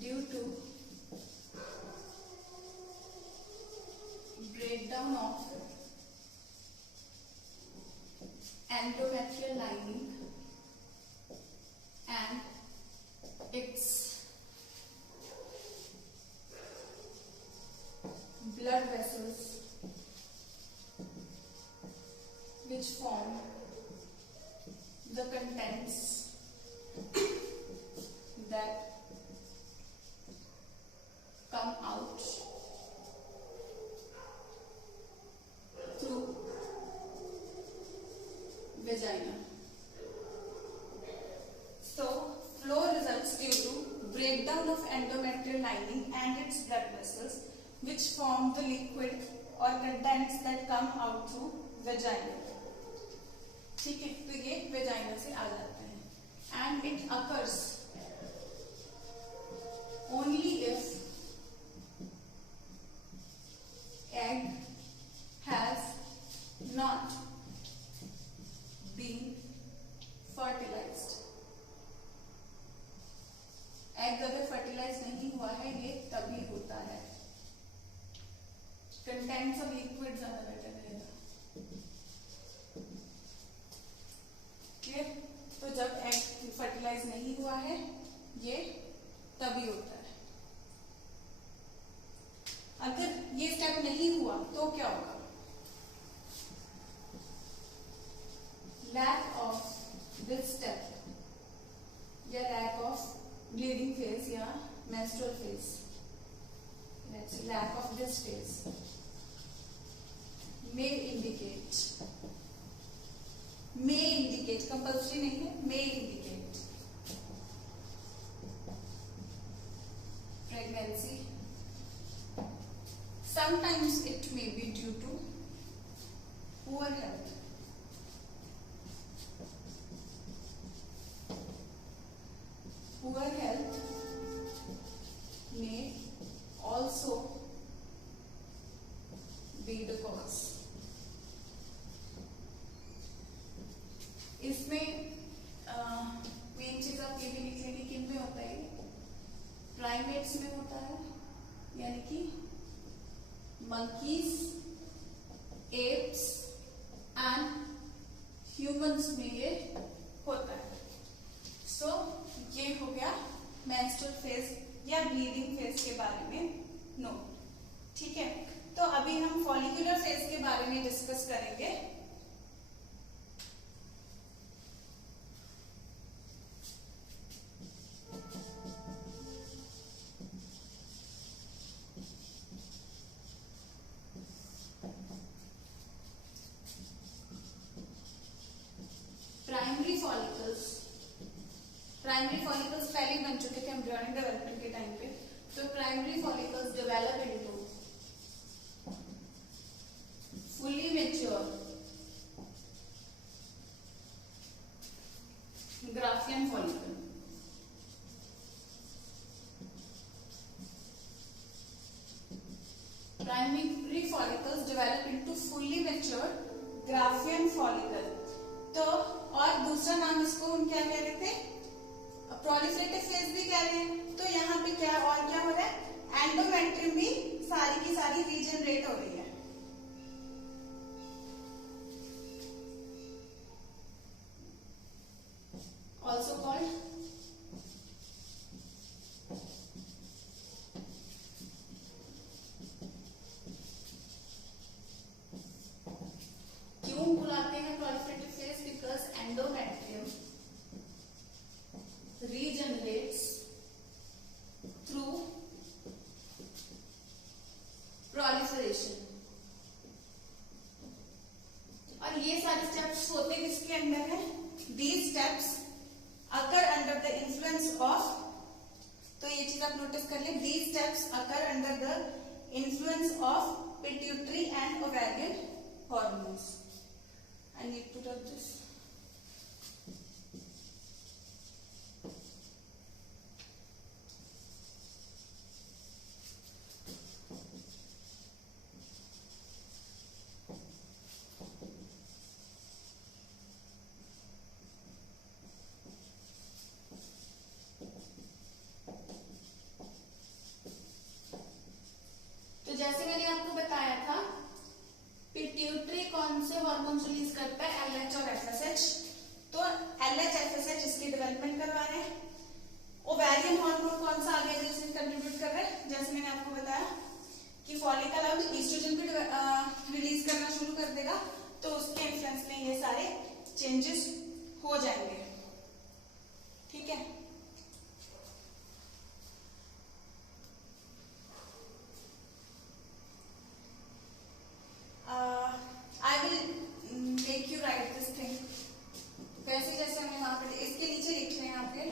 due to breakdown of endometrial lining and its blood vessels which form the contents that come out through vagina. So, flow results due to breakdown of endometrial lining and its blood vessels which form the liquid or contents that come out through vagina. ठीक है, तो ये vagina से आ जाता है and it occurs only if egg has not been fertilized. Egg अगर fertilise नहीं हुआ है ये तभी होता है। कंटेंट्स ऑफ लिक्विड ज्यादा बेटर रहेगा। क्लियर? तो जब एग फर्टिलाइज नहीं हुआ है ये तभी होता है। अगर ये स्टेप नहीं हुआ तो क्या होगा, lack of this step या lack of bleeding phase या menstrual phase, let's say lack of this phase may indicate compulsory नहीं है, may indicate pregnancy. Sometimes it may be due to poor health. Poor health may also be the cause. इसमें main चीज आप ये भी लिख लेंगे किन में होता है, प्राइमरी यानी कि monkeys, apes and humans में ये होता है। सो ये हो गया मेंस्ट्रुअल फेज या ब्लीडिंग फेज के बारे में नो। ठीक है, तो अभी हम फॉलिकुलर फेज के बारे में डिस्कस करेंगे। प्राइमरी फॉलिकल्स पहले ही बन चुके थे एम्ब्रियोनिक डेवलपमेंट के टाइम पे। तो primary follicles develop into fully mature Graafian follicle. Primary follicles develop into fully mature Graafian follicle. तो और दूसरा नाम इसको हम क्या कह रहे थे, प्रोलिफरेटिव फेज भी कह रहे हैं। तो यहाँ पे क्या और क्या हो रहा है, एंडोमेट्रियम भी सारी की सारी रीजनरेट हो रही है। ऑल्सो कॉल्ड क्यों बुलाते हैं proliferative phase, because endometrium regenerates through proliferation। और ये सारे स्टेप्स होते किसके अंदर है, these steps occur under the influence of, तो ये चीज आप नोटिस कर ले, these steps occur under the influence of pituitary and ovarian hormones। I need to rub this। जैसे मैंने आपको बताया था, पिट्यूटरी कौन से हार्मोन्स रिलीज करता है, एलएच और एफएसएच। तो एलएच एफएसएच इसकी डेवलपमेंट करवा रहे हैं। ओवेरियन हार्मोन कौन सा आगे जिसमें कंट्रीब्यूट कर रहा है, जैसे मैंने आपको बताया कि फॉलिकल अब ईस्ट्रोजन भी रिलीज करना शुरू कर देगा, तो उसके इन्फ्लुएंस में ये सारे चेंजेस हो जाएंगे। ठीक है, I will make you write this thing। वैसे जैसे हमने वहां पे इसके नीचे लिख लें यहाँ पे।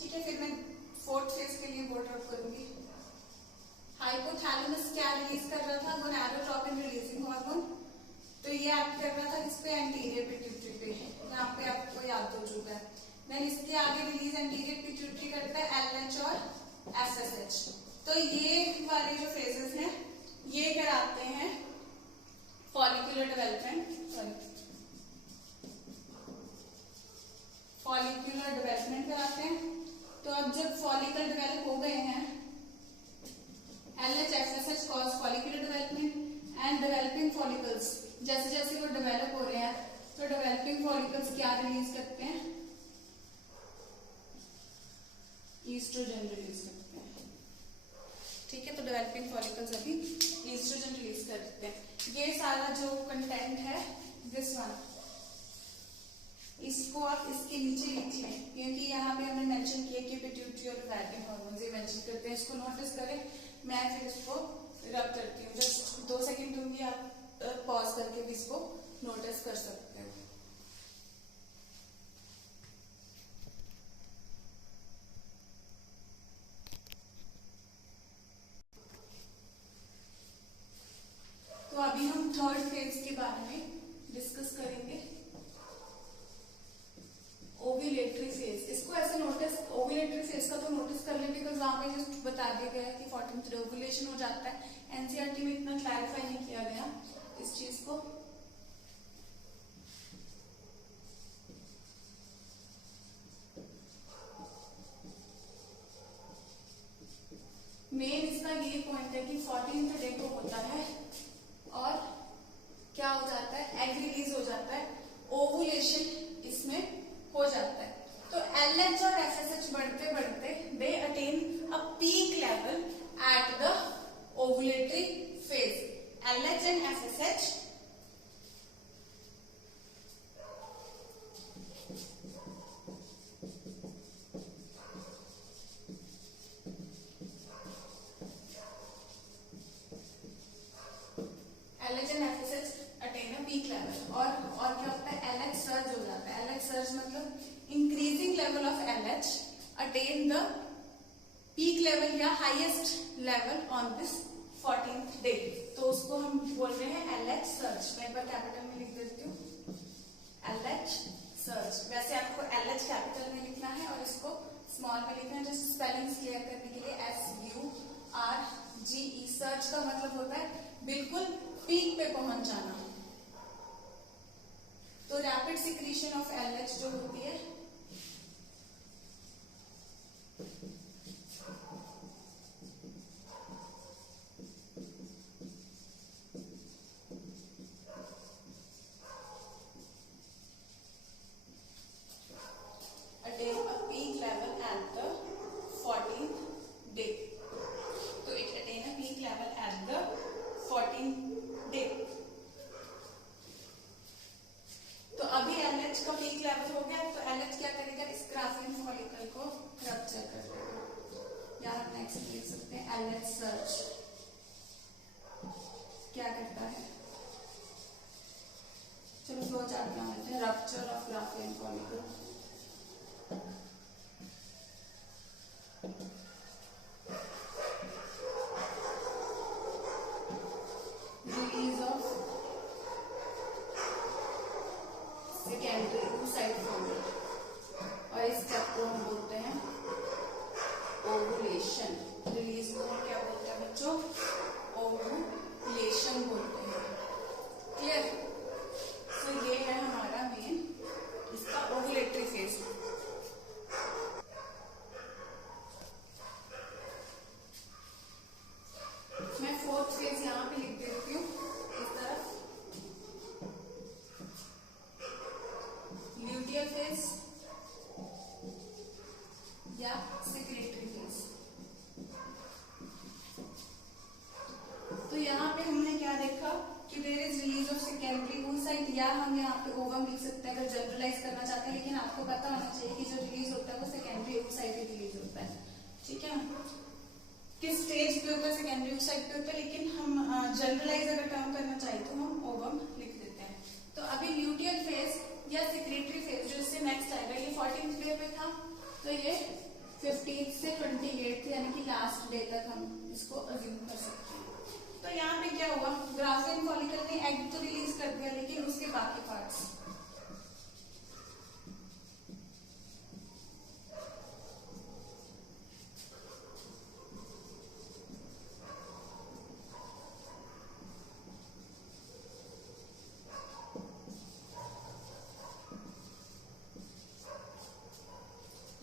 ठीक है, फिर मैं फोर्थ फेज के लिए बोर्ड ड्रॉप करूंगी। हाइपोथैलेमस क्या रिलीज कर रहा था, गोनाडोट्रोपिन रिलीजिंग हार्मोन। तो ये आप कर रहा था किस पे, एंटीरियर पिट्यूटरी पे। यहाँ पे आपको याद हो चुका है। देन इसके आगे रिलीज एंटीरियर पिट्यूटरी करता है एलएच और एफएसएच। तो ये वाले जो फेजेस हैं ये कराते हैं फॉलिकुलर डेवलपमेंट, फॉलिकुलर डेवलपमेंट कराते हैं। तो अब जब फॉलिकल डेवलप हो गए हैं, LH FSH cause follicular development and developing follicles, जैसे जैसे वो डेवलप हो रहे हैं तो डेवलपिंग फॉलिकल्स क्या रिलीज करते हैं, ईस्ट्रोजन रिलीज करते हैं। ठीक है, तो डेवलपिंग फॉलिकल्स अभी ईस्ट्रोजन रिलीज करते हैं। ये सारा जो कंटेंट है दिस वन, इसको आप इसके नीचे लिख लें, क्योंकि यहाँ पे हमने मेंशन किया कि पिट्यूटरी और ओवेरियन हार्मोन्स ये मेंशन करते हैं। इसको नोटिस करें, मैं फिर इसको रब करती हूँ। जस्ट 2 सेकंड दूंगी, आप पॉज करके भी इसको नोटिस कर सकते हो। तो अभी हम थर्ड फेज के बारे में डिस्कस करेंगे, ओव्यूलेटरी फेज। इसको ऐसे नोटिस, ओव्यूलेटरी फेज का तो नोटिस कर लें, बिकॉज वहां पे जस्ट बता दिया गया है कि 14th डे ओव्यूलेशन हो जाता है। एनसीईआरटी में इतना क्लैरिफाई नहीं किया गया इस चीज को। मेन इसका ये पॉइंट है कि 14th डे को होता है और क्या हो जाता है, एग रिलीज हो जाता है, ओवुलेशन इसमें हो जाता है। तो LH और FSH बढ़ते बढ़ते they attain a peak level at the ovulatory phase. LH and FSH LH and FSH attain a peak level और क्या होता है, LH सर्ज हो जाता है। LH सर्ज मतलब increasing level of LH attain the peak level या highest level on this 14th day, तो उसको हम बोल रहे हैं LH सर्ज। मैं एक बार कैपिटल में लिख देती हूँ, LH सर्ज। वैसे आपको LH कैपिटल में लिखना है और इसको स्मॉल में लिखना है, जस्ट स्पेलिंग्स क्लियर करने के लिए। SURGE सर्ज का मतलब होता है बिल्कुल पीक पे पहुंच जाना। तो रैपिड सिक्रीशन ऑफ LH जो होती है attain a peak level at the 14th day। तो it attain a peak level at the 14th day। तो अभी LH का पीक लेवल हो गया, तो LH क्या करेगा, इस ग्राफियन फॉलिकल को रप्चर कर देगा। या हम नेक्स्ट लिख सकते हैं LH सर्ज क्या करता है। चलो दो चार क्या लेते हैं, rupture of Graafian follicle. Release of secondary oocyte fragment, और इस स्टेप को हम बोलते हैं ओवुलेशन। रिलीज को हम क्या बोलते हैं बच्चों, ओवुलेशन बोलते हैं। क्लियर? तो ये है हमारा मेन इसका ओवुलेटरी फेज। मैं फोर्थ फेज यहाँ पे लिख देती हूँ इस तरफ, ल्यूटियल फेज या सेक्रेटरी फेज। तो यहाँ पे हमने क्या देखा कि there is release of secondary oocyte, या हम यहाँ पे ओवम लिख सकते हैं अगर जनरलाइज करना चाहते हैं, लेकिन आपको पता होना चाहिए कि जो रिलीज होता है वो सेकेंडरी oocyte ही रिलीज होता है। ठीक है ना, किस स्टेज पे होता है, सेकेंडरी oocyte पे होता है, लेकिन हम जनरलाइज अगर टर्म करना चाहिए तो हम ओवम लिख देते हैं। तो अभी ल्यूटियल फेज या सेक्रेटरी फेज जो इससे नेक्स्ट आएगा, ये 14th डे पे था, तो ये 15th से 28th यानी कि लास्ट डे तक हम इसको अज्यूम कर सकते हैं। तो यहाँ पे क्या हुआ, ग्राफियन फॉलिकल ने एग तो रिलीज कर दिया, लेकिन उसके बाकी parts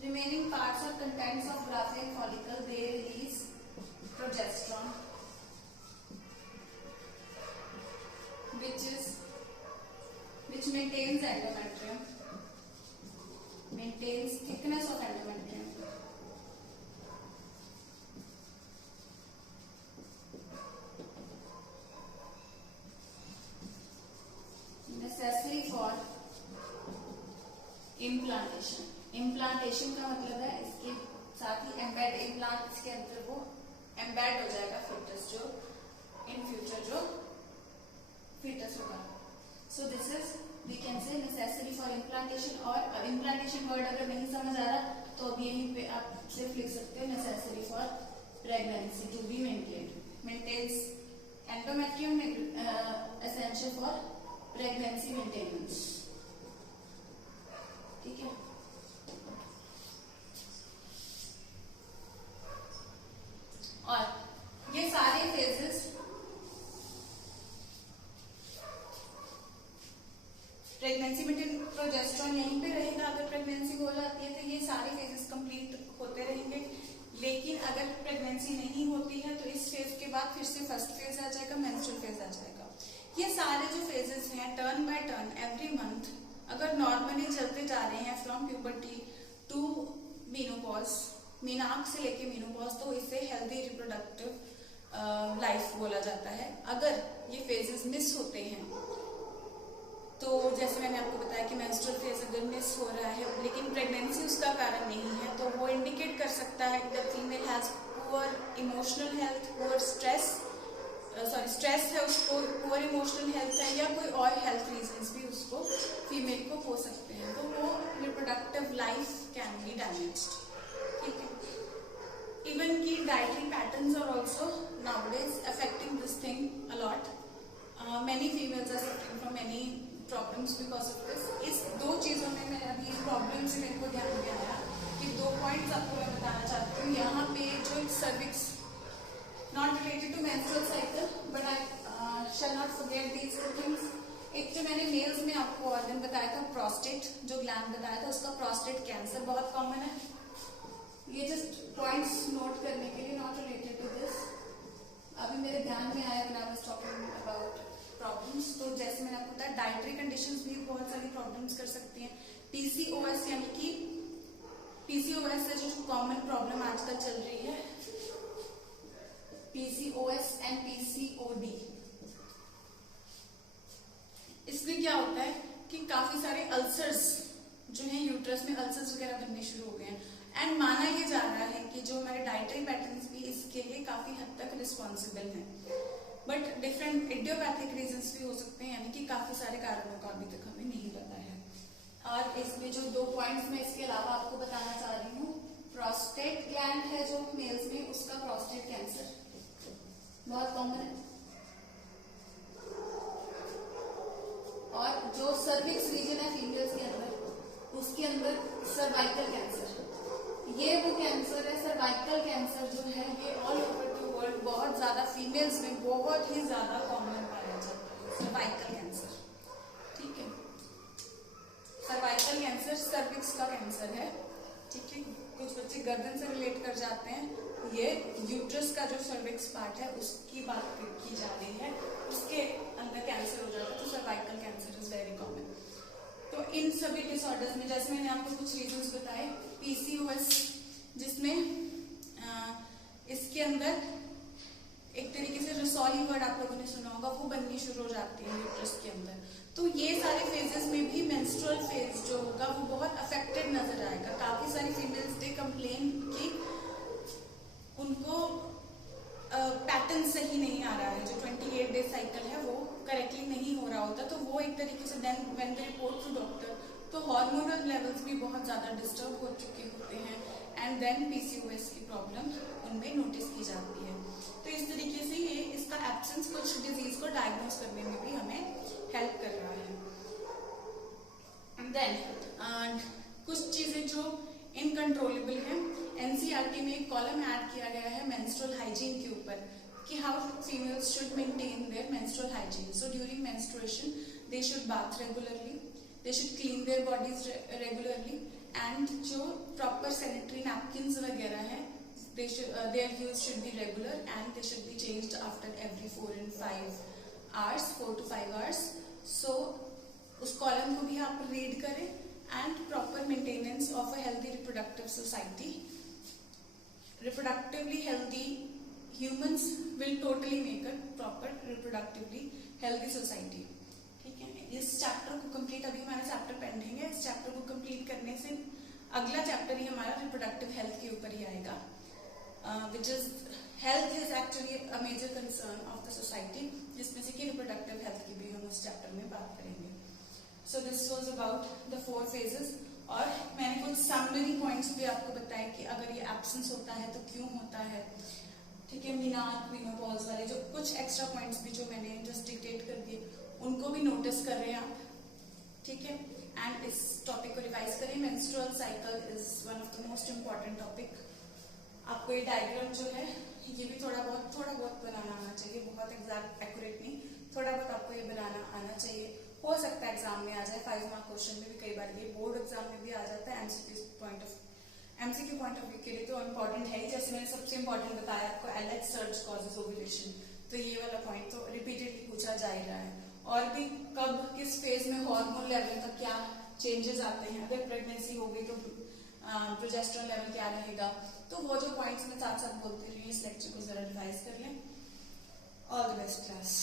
remaining parts or contents of graphic follicle, they release progesterone, which maintains endometrium, maintains thickness of endometrium, necessary for implantation। Implantation का मतलब है इसके साथ ही एम्बेड, इम्प्लांट इसके अंदर वो एम्बेड हो जाएगा फीटस, जो इन फ्यूचर जो फीटस होगा। So this is we can say necessary for implantation. और इम्प्लांटेशन वर्ड अगर नहीं समझ आ रहा तो अब यहीं पे आप सिर्फ लिख सकते हो necessary for pregnancy to be maintains endometrium, essential for pregnancy maintenance. ठीक है, और ये सारे फेजेस प्रेगनेंसी में प्रोजेस्टेरोन यहीं पे रहेगा। अगर प्रेगनेंसी हो जाती है तो ये सारे फेजेस कंप्लीट होते रहेंगे, लेकिन अगर प्रेगनेंसी नहीं होती बाद फिर से फर्स्ट फेज आ जाएगा, मेंस्ट्रुअल फेज आ जाएगा। ये सारे जो फेजेस हैं turn by turn every month अगर नॉर्मली चलते जा रहे हैं फ्रॉम प्यूबर्टी टू मीनोपॉज, मीनाक से लेके मीनोपॉज, तो इसे हेल्दी रिप्रोडक्टिव लाइफ बोला जाता है। अगर ये फेजेस मिस होते हैं तो जैसे मैंने आपको बताया कि मेंस्ट्रुअल फेज अगर मिस हो रहा है लेकिन प्रेगनेंसी उसका कारण नहीं है, तो वो इंडिकेट कर सकता है कि the female has poor emotional health, poor stress है उसको, पुअर इमोशनल हेल्थ है, या कोई और हेल्थ रीजंस भी उसको फीमेल को हो सकते हैं, तो वो reproductive life can be damaged. ठीक है, इवन की dietary patterns are also nowadays affecting this thing a lot. Many females are suffering from many problems because of this. इस दो चीजों में मैं अभी प्रॉब्लम से मेरे को ध्यान में आया कि 2 पॉइंट्स आपको मैं बताना चाहती हूँ। यहाँ पे जो cervix not related to menstrual cycle but I shall not forget these two things. एक जो मैंने मेल्स में आपको ऑर्गन बताया था, प्रोस्टेट जो ग्लैंड बताया था, उसका प्रोस्टेट कैंसर बहुत कॉमन है। ये जस्ट पॉइंट्स नोट करने के लिए, नॉट रिलेटेड टू दिस। अभी मेरे ध्यान में आया when I was talking about problems. तो जैसे मैंने आपको बताया डाइटरी कंडीशंस भी बहुत सारी प्रॉब्लम्स कर सकती हैं। पीसीओएस यानी कि पीसीओएस से जो कॉमन प्रॉब्लम आजकल चल रही है, पीसीओएस एंड पीसीओडी, इसमें क्या होता है कि काफी सारे अल्सर्स जो हैं यूट्रस में अल्सर्स वगैरह बनने शुरू हो गए हैं। एंड माना ये जा रहा है कि जो हमारे डाइटरी पैटर्न्स भी इसके लिए काफी हद तक रिस्पॉन्सिबल हैं, बट डिफरेंट इडियोपैथिक रीजंस भी हो सकते हैं, यानी कि काफी सारे कारणों का अभी तक हमें नहीं पता है। और इसमें जो 2 पॉइंट्स मैं इसके अलावा आपको बताना चाह रही हूँ, प्रोस्टेट ग्लैंड है जो मेल्स में, उसका प्रोस्टेट कैंसर बहुत कॉमन है, और जो सर्विक्स रीजन है फीमेल्स के अंदर, उसके अंदर सर्वाइकल कैंसर, ये वो कैंसर है। सर्वाइकल कैंसर जो है ये ऑल ओवर द वर्ल्ड बहुत ज्यादा फीमेल्स में बहुत ही ज्यादा कॉमन पाया जाता है, सर्वाइकल कैंसर। ठीक है, सर्वाइकल कैंसर सर्विक्स का कैंसर है। ठीक है, कुछ बच्चे गर्दन से रिलेट कर जाते हैं, ये यूट्रस का जो सर्विक्स पार्ट है उसकी बात की जा रही है, उसके अंदर कैंसर हो जाता है, तो cervical cancer is very common. तो इन सभी डिसऑर्डर्स में जैसे मैंने आपको कुछ रीजंस बताए, पीसीओएस जिसमें इसके अंदर एक तरीके से रसौली वर्ड आप लोगों ने सुना होगा, वो बननी शुरू हो जाती है यूट्रस के अंदर। तो ये सारे फेजेस में भी मेंस्ट्रुअल फेज जो होगा वो बहुत अफेक्टेड नजर आएगा। काफी सारी फीमेल्स दे कंप्लेन कि उनको पैटर्न सही नहीं आ रहा है, जो 28 डे साइकिल है वो करेक्टली नहीं हो रहा होता, तो वो एक तरीके से then when they report to doctor, तो हार्मोनल लेवल्स भी बहुत ज्यादा डिस्टर्ब हो चुके होते हैं, एंड देन पीसीओएस की प्रॉब्लम उनमें नोटिस की जाती है। तो इस तरीके से ये इसका एब्सेंस कुछ डिजीज को डायग्नोज करने में भी हमें हेल्प कर रहा है। देन कुछ चीजें जो इनकंट्रोलेबल है, एनसीईआरटी में एक कॉलम ऐड किया गया है मेंस्ट्रुअल हाइजीन के ऊपर कि how females should maintain their menstrual hygiene. So during menstruation they should bath regularly, they should clean their bodies regularly, and जो प्रॉपर सैनिटरी नैपकिन्स वगैरह है their use should be regular and they should be changed after every 4 and 5 hours, 4 to 5 hours. So उस column को भी आप read करें। And proper maintenance of a healthy reproductive society, reproductively healthy humans will totally make a proper reproductively healthy society। ठीक है, इस chapter को complete, अभी हमारा चैप्टर पेंडिंग है, इस चैप्टर को कंप्लीट करने से अगला चैप्टर ही हमारा रिप्रोडक्टिव हेल्थ के ऊपर ही आएगा, which is health is actually a major concern of the society, जिसमें से कि रिप्रोडक्टिव हेल्थ की भी हम उस चैप्टर में बात करेंगे। So this was about the 4 phases, और मैंने कुछ समरी पॉइंट्स भी आपको बताए कि अगर ये एब्सेंस होता है तो क्यों होता है। ठीक है, मीनाक मेनोपॉज वाले जो कुछ एक्स्ट्रा पॉइंट्स भी जो मैंने जस्ट डिक्टेट कर दिए उनको भी नोटिस कर रहे हैं आप। ठीक है, एंड इस टॉपिक को रिवाइज करें। Menstrual cycle is one of the most important topic. आपको ये डायग्राम जो है ये भी थोड़ा बहुत बनाना आना चाहिए, बहुत एग्जैक्ट एक्यूरेट नहीं, थोड़ा बहुत आपको ये बनाना आना चाहिए। हो सकता है एग्जाम में आ जाए, 5 मार्क क्वेश्चन में भी कई बार ये बोर्ड एग्जाम में भी आ जाता है, MCQ point of MCQ point of view के लिए तो इम्पोर्टेंट है ही, जैसे मैंने सबसे इम्पोर्टेंट बताया आपको एलेक्स सर्च कॉजेज ओव्यूलेशन, तो ये वाला पॉइंट तो रिपीटेडली पूछा जा ही रहा है। और भी कब किस फेज में हार्मोन लेवल का क्या चेंजेस आते हैं, अगर प्रेगनेंसी हो गई तो प्रोजेस्टेरोन लेवल क्या रहेगा, तो वो जो पॉइंट्स मैं साथ साथ बोलते रही हूँ, इस लेक्चर को जरा रिवाइज कर लें। All the best class.